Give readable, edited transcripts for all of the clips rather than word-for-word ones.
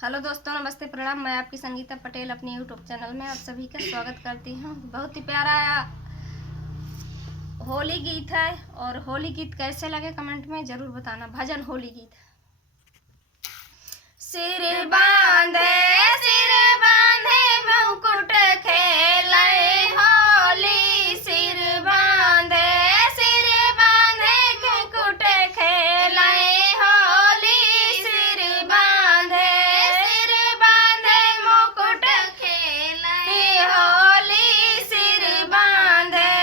Hello दोस्तों, नमस्ते, प्रणाम। मैं आपकी संगीता पटेल अपने यूट्यूब चैनल में आप सभी का स्वागत करती हूँ। बहुत ही प्यारा होली गीत है और होली गीत कैसे लगे कमेंट में ज़रूर बताना। भजन होली गीत। सिर बांधे मुकुट खेले होली, सिर बांधे मुकुट खेले होली, सिर बांधे मुकुट खेले होली, सिर बांधे।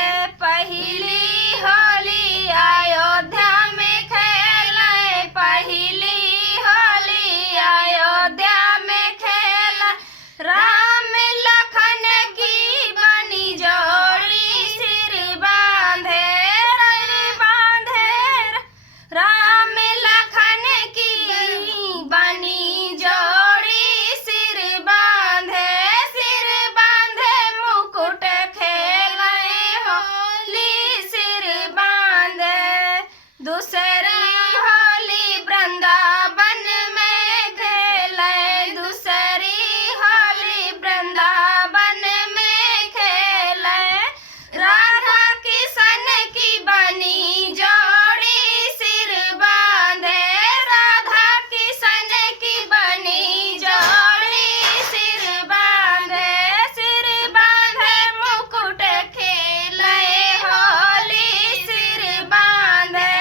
पहली होली अयोध्या में खेले, पहली होली अयोध्या में खेला, राम लखन की बनी जोड़ी, सिर बांधे राम लखन की बनी जोड़ी, सिर बांधे मुकुट खेले होली, सिर बांधे। दूसरी होली वृंदावन में खेले, दूसरी होली वृंदावन में खेले, राधा किशन की बनी जोड़ी, सिर बांधे राधा किशन की बनी जोड़ी, सिर बांधे मुकुट खेले होली, सिर बांधे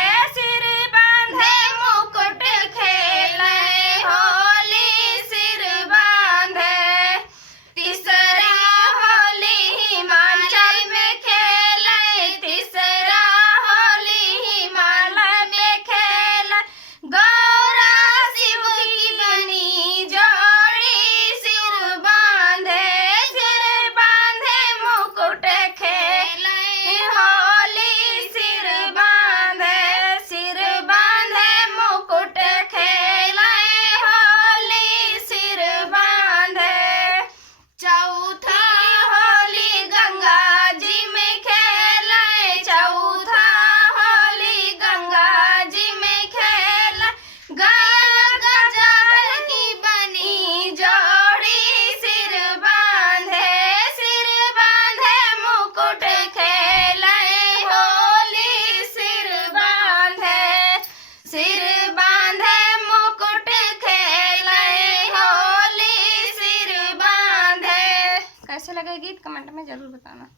मुकुट खेले होली, सिर बांधे। तीसरा होली हिमाचल में खेले, तीसरा होली हिमालय में खेले, गौरा शिव की बनी जोड़ी, सिर बांधे मुकुट खेले होली, सिर बांधे मुकुट खेले होली, सिर बांधे। चौथा होली गंगा जी में खेले, चौथा होली गंगा जी में खेले, गंगा जल की बनी जोड़ी, सिर बांधे मुकुट खेले होली, सिर बांधे मुकुट खेले होली, सिर बांधे। कैसे लगे गीत कमेंट में ज़रूर बताना।